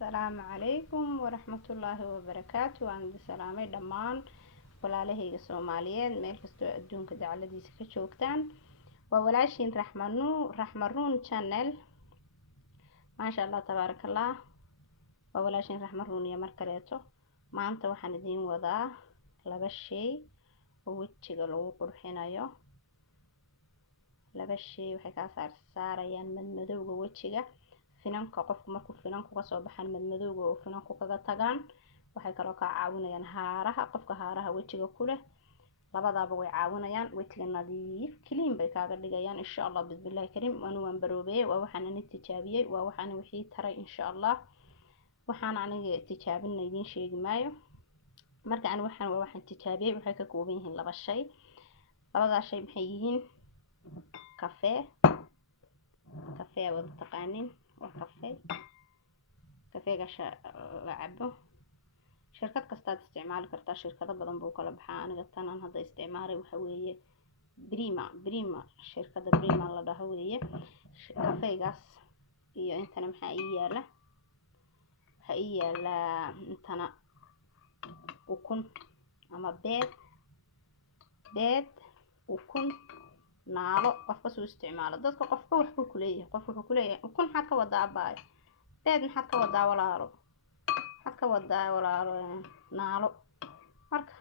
السلام عليكم ورحمة الله وبركاته. وأنا سلامي دمان walaalahayga Soomaaliyeed meel kasto adduunka dacaladiisa ka joogtaan waa walaashin raxmaruun channel maasha Allah tabarakallah waa walaashin raxmaruun iyo mar kaleeto maanta waxaan idin wadaa laba shay oo wajiga lagu qurxinayo laba shay waxay ka saarayaan madmadowga wajiga finanka qofku markuu finanku ka soo baxan madmadowga oo finanku kaga tagaan waxay kaloo ka caawinayaan haaraha qofka haaraha wajiga ku leh labadaaba way caawinayaan wajiga nadiif clean bay kaaga dhigayaan insha Allah bismillaah karim waan baroobay waa waxaan ani tijaabiyay waa waxaan wixii taray insha Allah waxaan aniga tijaabinay idin sheegi maayo marka aan waxaan tijaabiyay waxay ka kooban yihiin laba shay labada shay maxay yihiin kafee wada taqaanin waa kafeega la cabo shirkad kasta isticmaali kartaa shirkado badan buu kala baxaa aniga tan aan hadda isticmaalay waxa weeye Prima shirkada Prima la dhaho weeye kafeegaas iyo intana maxaa ii yaala intana ukun ama beed ukun naalo qofka soo isticmaalo dadka qofka wax ku kuleeyahay ukun maxaad ka wadaa baay beed maxaad ka wadaa walaalo naalo marka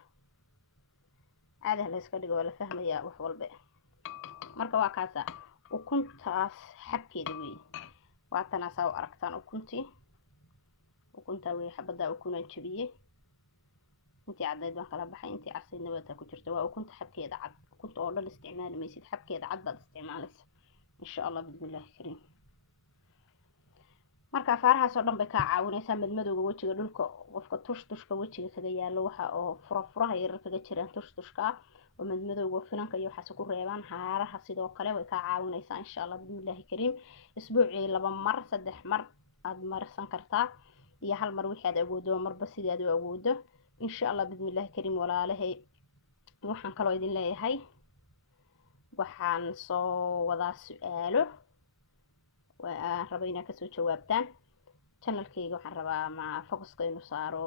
caadi la iska dhigo wala fahmaya wax walba marka waa kaasa ukuntaas xabkeeda weey waa tan asaw aragtaan ukunta weey xabada ukuna jabiyay intii cadeed waan kala baxay intii casaydna wada ku jirta waa ukunta xabkeeda cad ukunta oo dhan isticmaali maysid xabkeeda cad baad isticmaalaysaa insha Allah bismillaah karim marka faarahaas oo dhan bay ka caawinaysaa madmadowga wajiga dhulka qofka tushka wajiga kaga yaalo waxa oo furaha yar kaga jiraan tushka oo madmadowga finanka iyo waxa ku reebaan haaraha sidoo kale way ka caawinaysaa insha Allah bismillaah karim isbuucii 2 mar 3 mar aad marsan kartaa iyo hal mar wixii aad awoodo marba sidaad u awoodo insha Allah bismillaah karim walaalahay waxaan kaloo idin leeyahay waxaan soo wadaa su'aalo waa rabayna ka soo jawaabtaan channelkayga waxaan rabaa ma focuska inuu saaro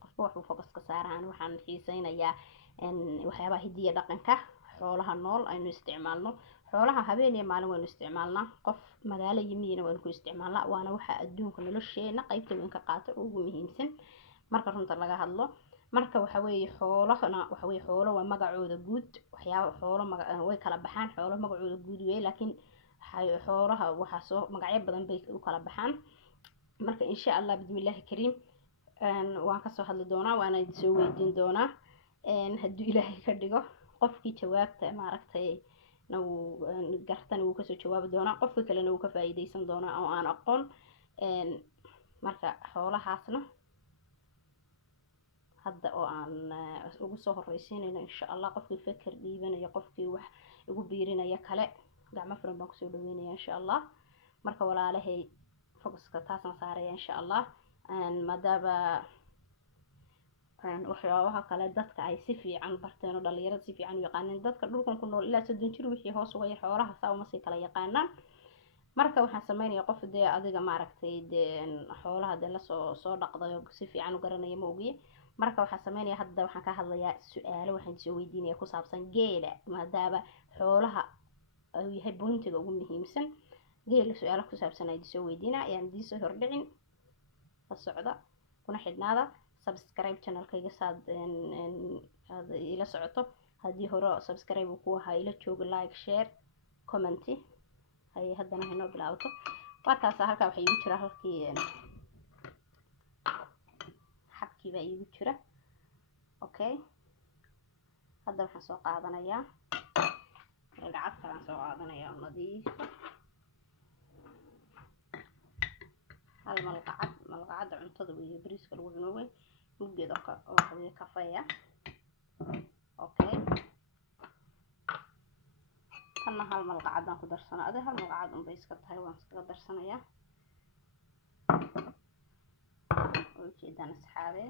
qofka wax uu focuska saaraan waxaan xiisaynayaa waxyaabaha hidiya dhaqanka xoolaha nool aynu isticmaalno xoolaha habeen iyo maalin waynu isticmaalnaa qof magaalo yimiyana waynu ku isticmaalnaa waana waxa adduunka nolosheena qaybta weyn ka qaato ugu muhiimsan marka runta laga hadlo marka waxa weeye xoolo waa magacooda guud waxyaabo xoolo way kala baxaan xoolo magacooda guud weey laakiin xoolaha waxa soo magacyo badan bay u kala baxaan marka insha Allah bismillaah karim waan ka soo hadli doonaa waana idin soo weydiin doonaa haddii Ilaahay ka dhigo qofkii jawaabta maaragtay gartan uu ka soo jawaabi doonaa qofka kalena uu ka faa'iideysan doonaa oo aan aqoon marka xoolahaasna hadda oo aan ugu soo horeysiinayno insha Allah qofkii fikir dhiibanayo qofkii wax ugu biirinaya kale gacmo furan baan ku soo dhaweynaya insha Allah marka walaalahay focuska taasna saaraya insha Allah maadaaba waxyaabaha kale dadka ay si fiican barteen oo dhalinyarada si fiican u yaqaaneen dadka dhulkan ku nool ilaa 3 jir wixii hoos uga yar xoolaha saa uma si kala yaqaanaan marka waxaan sameeynaya qof adiga maaragtay xoolaha la soo dhaqday oo si fiican u garanaya ma ogiye marka waxaan sameeynaya hadda waxaan ka hadlayaa su'aalo waxaan soo weydiinaya ku saabsan geela maadaaba xoolaha ay yahay boontiga ugu muhiimsan geela su'aalo ku saabsan ay soo weydiinaa ayaan diiso hordhicin la socda kuna xidhnaada subscribe channelkayga saad ila socoto haddii hore subscribe ku ahaa ila joogo like share comment hay haddana inoo bilaabato waa taas halka waxa igu jira halkii xabkii baa igu jira okay hadda waxaan soo qaadanayaa lacag kala soo qaadanayaa nadiif hal malqacad cuntada weeye bariiska lagu cuno weey muggeeda oo xawiye kafeeya okay kana hal malqacad aan ku darsanaa hal malqacad un bay iska tahay waan iska darsanayaa oo jeedaan asxaabe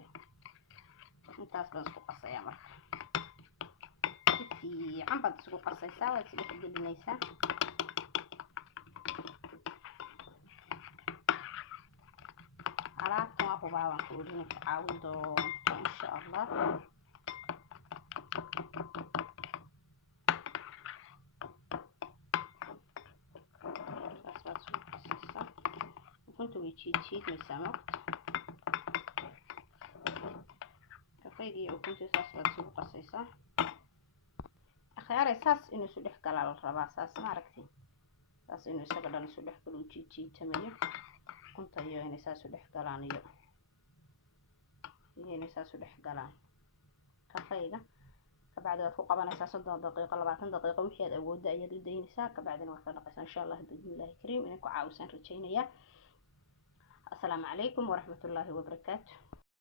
intaas baan isku qasayaa marka fiican baad isku qasaysaa waad isku gelinaysaa alaabtan waa hubaaban ku idin ku caawin doonto insha allah. saas baad soo qasaysaa ukunta way jiidmaysaa marka kafeega iyo ukunta saas baad soo qasaysaa. akhyaar saas inuu isu dhex galaa la rabaa saas ma aragtay saas inuu isaga dhan isu dhex galo jiidmayo ukunta iyo inay saas u dhex galaan iyo inay saas u dhex galaan kafeega. kabacdi waad ku qabanaysaa 30 daqiiqo 20 daqiiqo wixii aad awoodda ayaad u daynaysaa. kabacdina waad ka dhaqaysaa insha Allah bismillahi kariim inay ku caawisan rajaynaya. assalaamu calaykum waraxmatullaahi wabarakaatuh.